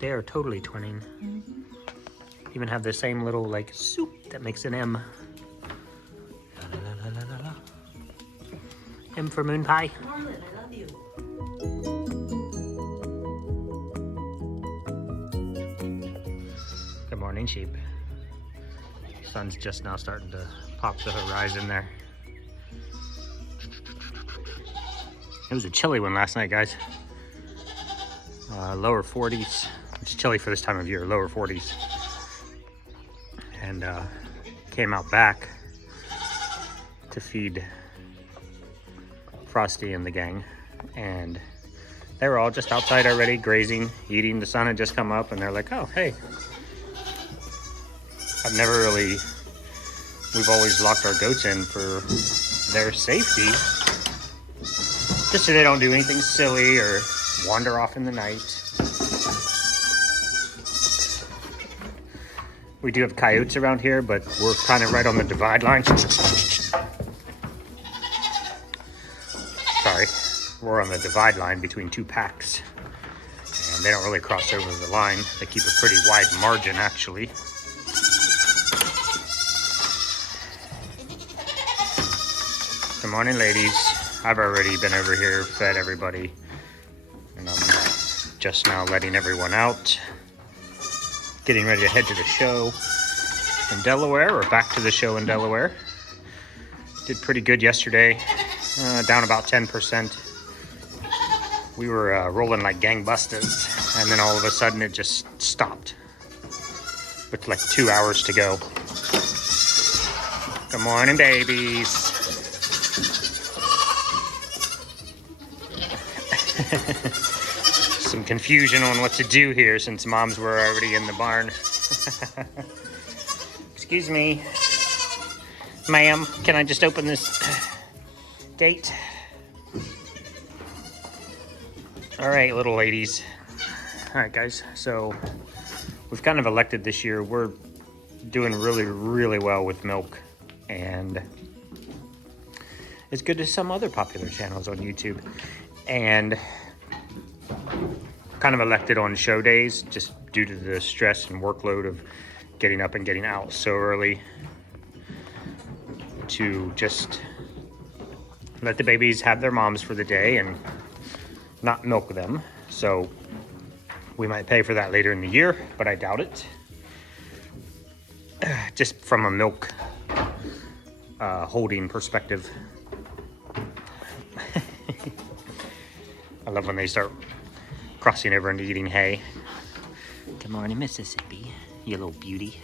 They are totally twinning. Even have the same little like soup that makes an M. La, la, la, la, la, la. M for moon pie. Marlon, I love you. Good morning, sheep. Sun's just now starting to pop the horizon there. It was a chilly one last night, guys. Lower 40s. It's chilly for this time of year, lower 40s. And came out back to feed Frosty and the gang. And they were all just outside already, grazing, eating. The sun had just come up and they're like, oh, hey. We've always locked our goats in for their safety. Just so they don't do anything silly or wander off in the night. We do have coyotes around here, but we're kind of right on the divide line. Sorry, we're on the divide line between two packs. And they don't really cross over the line. They keep a pretty wide margin, actually. Good morning, ladies. I've already been over here, fed everybody. And I'm just now letting everyone out. Getting ready to head to the show in Delaware, or back to the show in Delaware. Did pretty good yesterday, down about 10%. We were rolling like gangbusters, and then all of a sudden it just stopped. With like 2 hours to go. Good morning, babies. Some confusion on what to do here since moms were already in the barn. Excuse me. Ma'am, can I just open this gate? All right, little ladies. All right, guys. So we've kind of elected this year. We're doing really, really well with milk. And it's good to some other popular channels on YouTube. And kind of elected on show days just due to the stress and workload of getting up and getting out so early to just let the babies have their moms for the day and not milk them. So we might pay for that later in the year, but I doubt it. Just from a milk holding perspective. I love when they start crossing over into eating hay. Good morning, Mississippi, you little beauty.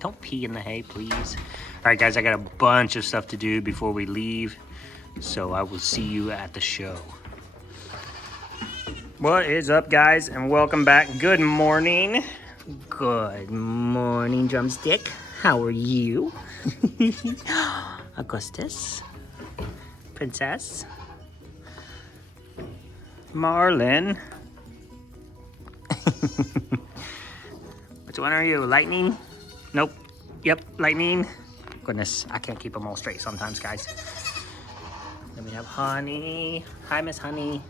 Don't pee in the hay, please. All right, guys, I got a bunch of stuff to do before we leave, so I will see you at the show. What is up, guys, and welcome back. Good morning. Good morning, Drumstick. How are you? Augustus. Princess. Marlin. Which one are you? Lightning? Nope. Yep, Lightning. Goodness, I can't keep them all straight sometimes, guys. Then we have Honey. Hi, Miss Honey.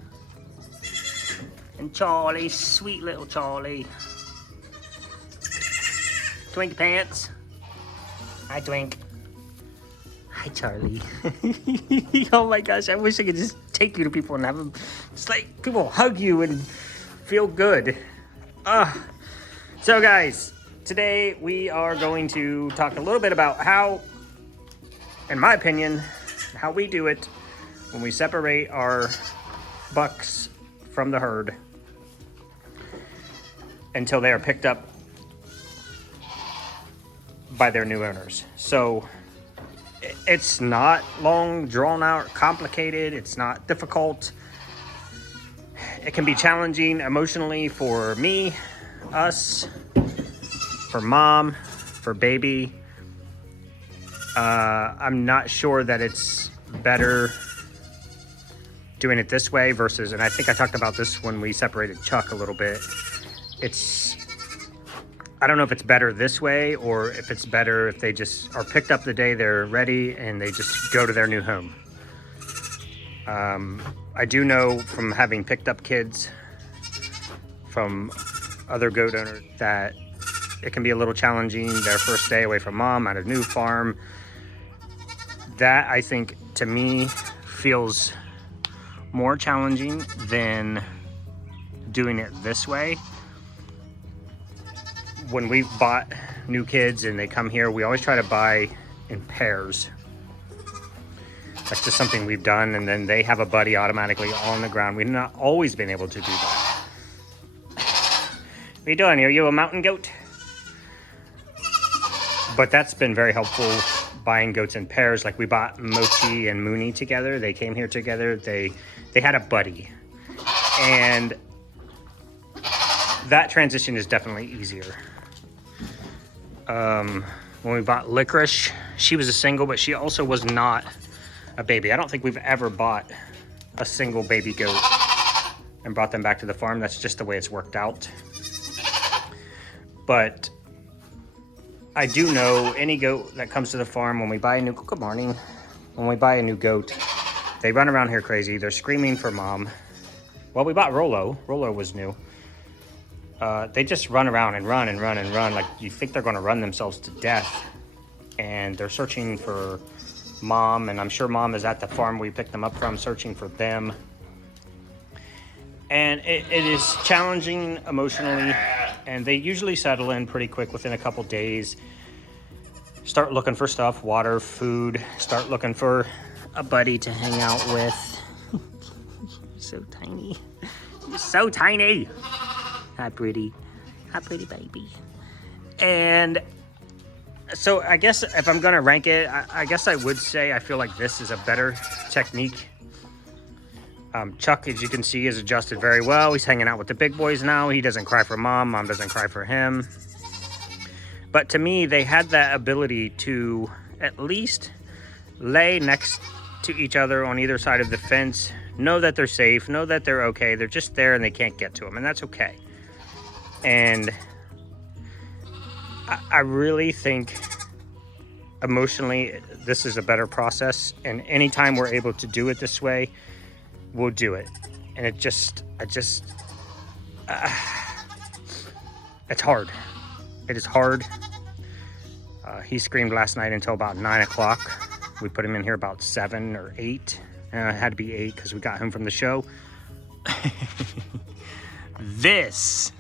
And Charlie, sweet little Charlie. Twink Pants. Hi, Twink. Hi, Charlie. Oh my gosh, I wish I could just take you to people and have them, just like people hug you and feel good. So guys, today we are going to talk a little bit about how, in my opinion, how we do it when we separate our bucks from the herd until they are picked up by their new owners. So it's not long, drawn out, complicated. It's not difficult. It can be challenging emotionally for me, us, for mom, for baby. I'm not sure that it's better doing it this way versus, and I think I talked about this when we separated Chuck a little bit. I don't know if it's better this way or if it's better if they just are picked up the day they're ready and they just go to their new home. I do know from having picked up kids from other goat owners that it can be a little challenging their first day away from mom at a new farm. That, I think, to me, feels more challenging than doing it this way. When we've bought new kids and they come here, we always try to buy in pairs. That's just something we've done, and then they have a buddy automatically on the ground. We've not always been able to do that. What are you doing? Are you a mountain goat? But that's been very helpful, buying goats in pairs. Like we bought Mochi and Mooney together. They came here together. They had a buddy. And that transition is definitely easier. When we bought Licorice, she was a single, but she also was not a baby. I don't think we've ever bought a single baby goat and brought them back to the farm. That's just the way it's worked out. But I do know any goat that comes to the farm, when we buy a new, good morning, when we buy a new goat, they run around here crazy. They're screaming for mom. Well, we bought Rolo. Rolo was new. They just run around and run and run and run. Like you think they're going to run themselves to death. And they're searching for mom. And I'm sure mom is at the farm we picked them up from, searching for them. And it is challenging emotionally. And they usually settle in pretty quick within a couple days. Start looking for stuff, water, food. Start looking for a buddy to hang out with. You're so tiny. You're so tiny. Hi, pretty. Hi, pretty baby. And so I guess if I'm going to rank it, I guess I would say I feel like this is a better technique. Chuck, as you can see, is adjusted very well. He's hanging out with the big boys now. He doesn't cry for mom. Mom doesn't cry for him. But to me, they had that ability to at least lay next to each other on either side of the fence, know that they're safe, know that they're okay. They're just there and they can't get to them, and that's okay. And I really think emotionally this is a better process, and anytime we're able to do it this way, we'll do it. And it's hard. It is hard. He screamed last night until about 9 o'clock. We put him in here about 7 or 8. It had to be 8 because we got him from the show. This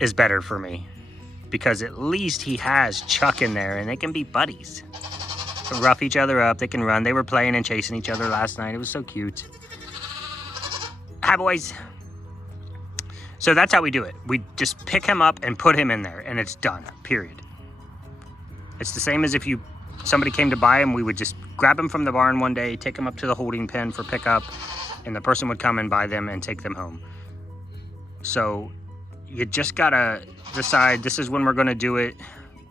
is better for me because at least he has Chuck in there and they can be buddies. They can rough each other up. They can run. They were playing and chasing each other last night. It was so cute. Hi, boys. So that's how we do it. We just pick him up and put him in there, and it's done, period. It's the same as if somebody came to buy him, we would just grab him from the barn one day, take him up to the holding pen for pickup, and the person would come and buy them and take them home. So you just gotta decide, this is when we're gonna do it,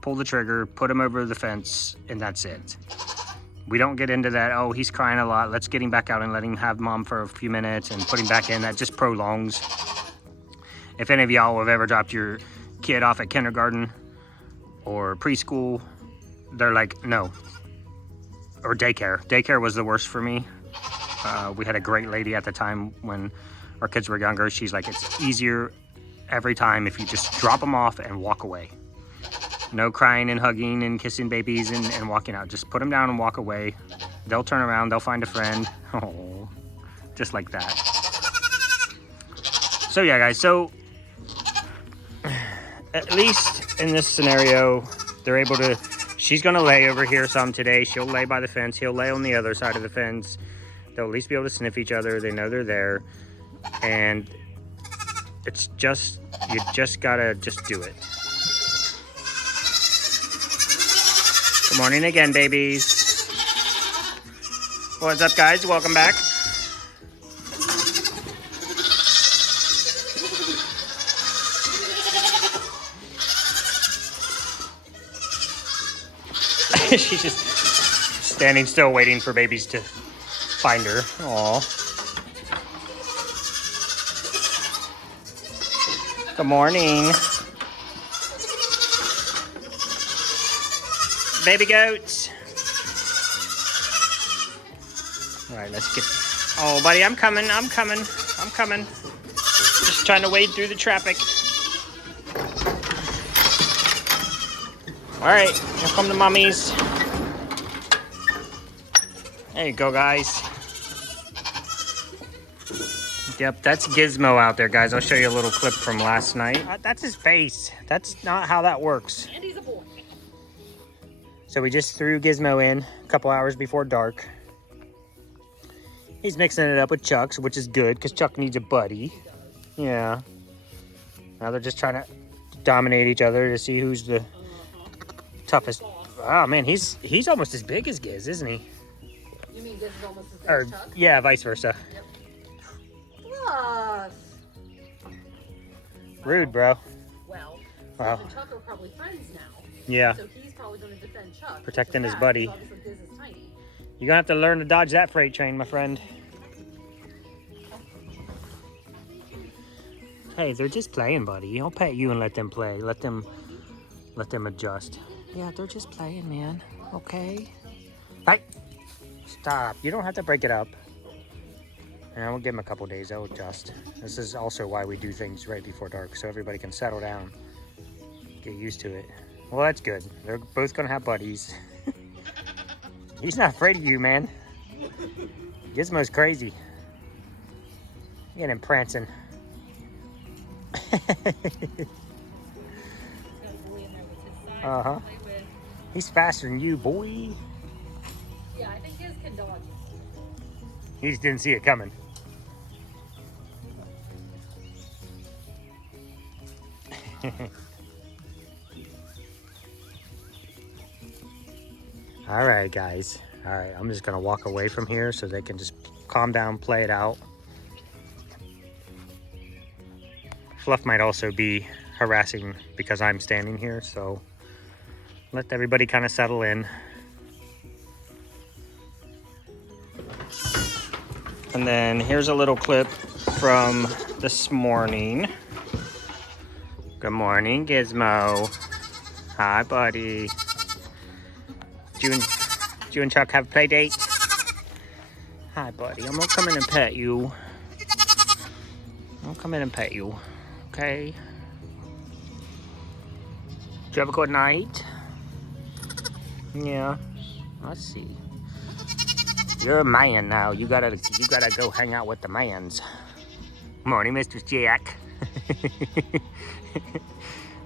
pull the trigger, put him over the fence, and that's it. We don't get into that, oh, he's crying a lot, let's get him back out and let him have mom for a few minutes and put him back in. That just prolongs. If any of y'all have ever dropped your kid off at kindergarten or preschool, they're like, no. Or daycare. Daycare was the worst for me. We had a great lady at the time when our kids were younger. She's like, it's easier every time if you just drop them off and walk away. No crying and hugging and kissing babies and walking out. Just put them down and walk away. They'll turn around. They'll find a friend. Oh, just like that. So yeah, guys. So at least in this scenario, they're able to, she's going to lay over here some today. She'll lay by the fence. He'll lay on the other side of the fence. They'll at least be able to sniff each other. They know they're there. And it's just, you just got to just do it. Good morning again, babies. What's up, guys? Welcome back. She's just standing still waiting for babies to find her. Aw. Good morning. Baby goats. All right, let's get... Oh, buddy, I'm coming. Just just trying to wade through the traffic. All right, here come the mummies. There you go, guys. Yep, that's Gizmo out there, guys. I'll show you a little clip from last night. That's his face. That's not how that works. And he's a boy. So we just threw Gizmo in a couple hours before dark. He's mixing it up with Chuck's, which is good because Chuck needs a buddy. Yeah. Now they're just trying to dominate each other to see who's the toughest. Oh man, he's almost as big as Giz, isn't he? You mean Giz is almost as big Or as Chuck? yeah, vice versa. Yep. Plus. Rude, bro. Well, Wow. Chuck and Chuck are probably friends now. Yeah. So he's probably going to defend Chuck. Protecting his bad, buddy. Obviously, Giz is tiny. You're gonna have to learn to dodge that freight train, my friend. Hey, they're just playing, buddy. Don't pet you and let them play. Let them adjust. Yeah, they're just playing, man. Okay. Hey, stop. You don't have to break it up. And we'll give them a couple days. They'll adjust. This is also why we do things right before dark, so everybody can settle down, get used to it. Well, that's good. They're both gonna have buddies. He's not afraid of you, man. Gizmo's crazy. Look at him prancing. Uh-huh. He's faster than you, boy. Yeah, I think Giz can dodge. He just didn't see it coming. All right, guys. All right, I'm just gonna walk away from here so they can just calm down, play it out. Fluff might also be harassing because I'm standing here, so let everybody kind of settle in. And then here's a little clip from this morning. Good morning, Gizmo. Hi, buddy. Did you and Chuck have a play date? Hi, buddy. I'm gonna come in and pet you. I'll come in and pet you. Okay. Did you have a good night? Yeah. Let's see. You're a man now. You gotta go hang out with the mans. Morning, Mr. Jack.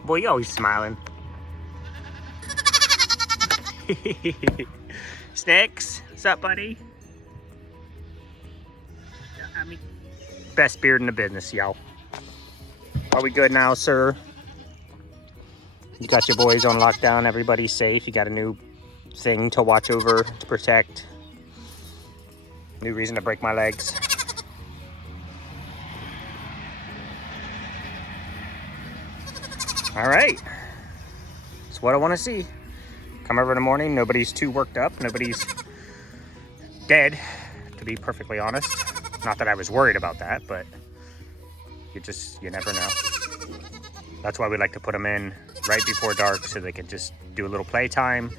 Boy, you always smiling. Snicks, what's up, buddy? I mean, best beard in the business, y'all. Are we good now, sir? You got your boys on lockdown. Everybody's safe. You got a new thing to watch over, to protect. New reason to break my legs. All right. That's what I want to see. Come over in the morning. Nobody's too worked up. Nobody's dead, to be perfectly honest. Not that I was worried about that, but you never know. That's why we like to put them in right before dark so they can just do a little playtime,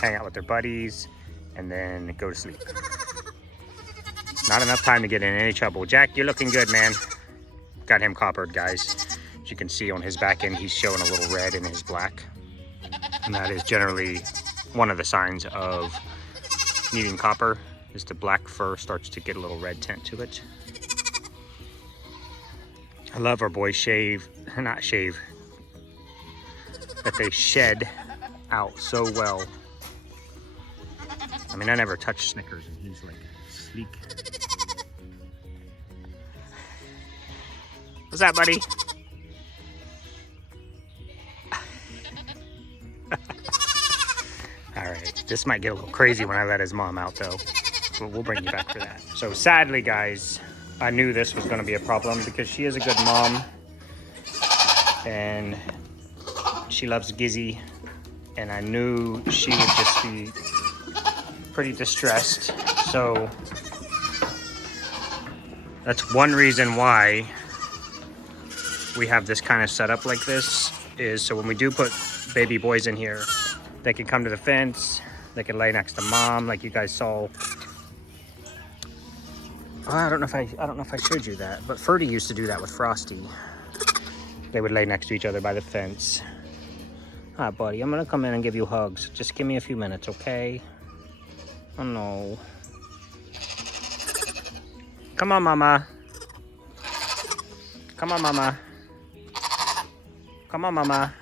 hang out with their buddies, and then go to sleep. Not enough time to get in any trouble. Jack, you're looking good, man. Got him coppered, guys. As you can see on his back end, he's showing a little red in his black. And that is generally one of the signs of needing copper, is the black fur starts to get a little red tint to it. I love our boys not shave, that they shed out so well. I mean, I never touch Snickers, and he's like sleek. What's that, buddy? All right, this might get a little crazy when I let his mom out, though. But we'll bring you back for that. So sadly, guys, I knew this was going to be a problem because she is a good mom and she loves Gizzy, and I knew she would just be pretty distressed. So that's one reason why we have this kind of setup like this, is so when we do put baby boys in here, they can come to the fence, they can lay next to mom like you guys saw. Oh, I don't know if I showed you that, but Ferdy used to do that with Frosty. They would lay next to each other by the fence. Hi, buddy. I'm gonna come in and give you hugs. Just give me a few minutes, okay? Oh no. Come on, Mama. Come on, Mama. Come on, Mama.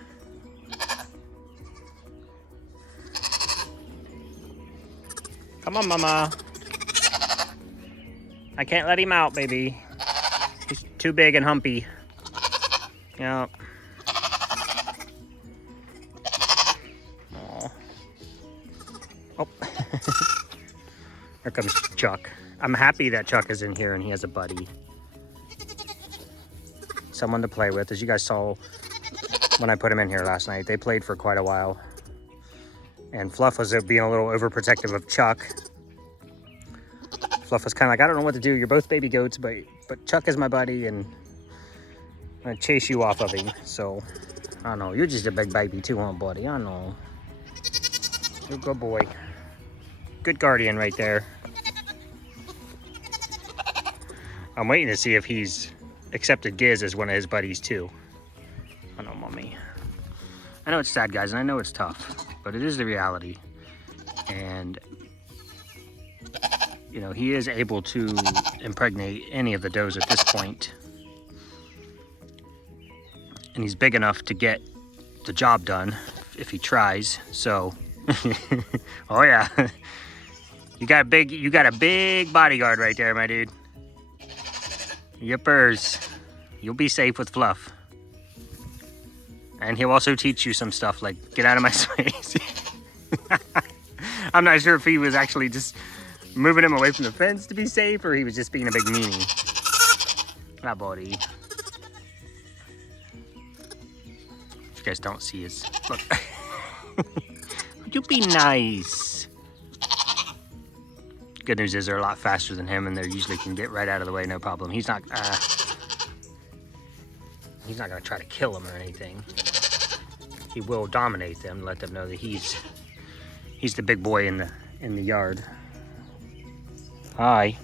Come on, Mama. I can't let him out, baby. He's too big and humpy. Yeah. Aw. Oh. Here comes Chuck. I'm happy that Chuck is in here and he has a buddy. Someone to play with. As you guys saw when I put him in here last night, they played for quite a while. And Fluff was being a little overprotective of Chuck. Fluff was kind of like, I don't know what to do. You're both baby goats, but Chuck is my buddy, and I'm gonna chase you off of him. So, I don't know. You're just a big baby too, huh, buddy? I know. You're a good boy. Good guardian right there. I'm waiting to see if he's accepted Giz as one of his buddies too. I know, Mommy. I know it's sad, guys, and I know it's tough, but it is the reality. And you know, he is able to impregnate any of the does at this point. And he's big enough to get the job done if he tries. So, oh yeah. You got a big bodyguard right there, my dude. Yippers. You'll be safe with Fluff. And he'll also teach you some stuff like, get out of my space. I'm not sure if he was actually just moving him away from the fence to be safe, or he was just being a big meanie. Ah, buddy. You guys don't see his look. You be nice. Good news is they're a lot faster than him, and they usually can get right out of the way, no problem. He's not gonna try to kill him or anything. He will dominate them, let them know that he's the big boy in the yard. Hi.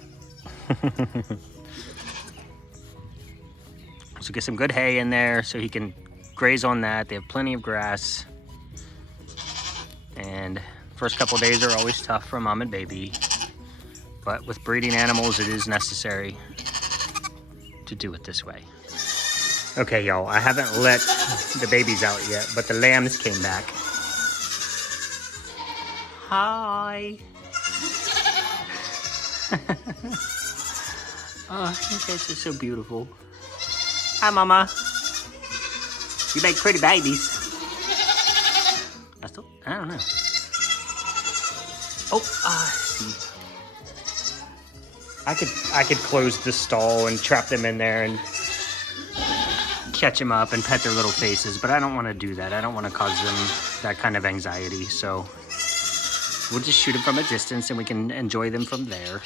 So get some good hay in there so he can graze on that. They have plenty of grass. And first couple days are always tough for mom and baby. But with breeding animals, it is necessary to do it this way. Okay, y'all, I haven't let the babies out yet, but the lambs came back. Hi. Oh, you guys are so beautiful. Hi, Mama. You make pretty babies. I don't know. Oh, see. I could close the stall and trap them in there and catch them up and pet their little faces, but I don't want to do that. I don't want to cause them that kind of anxiety, so we'll just shoot them from a distance and we can enjoy them from there.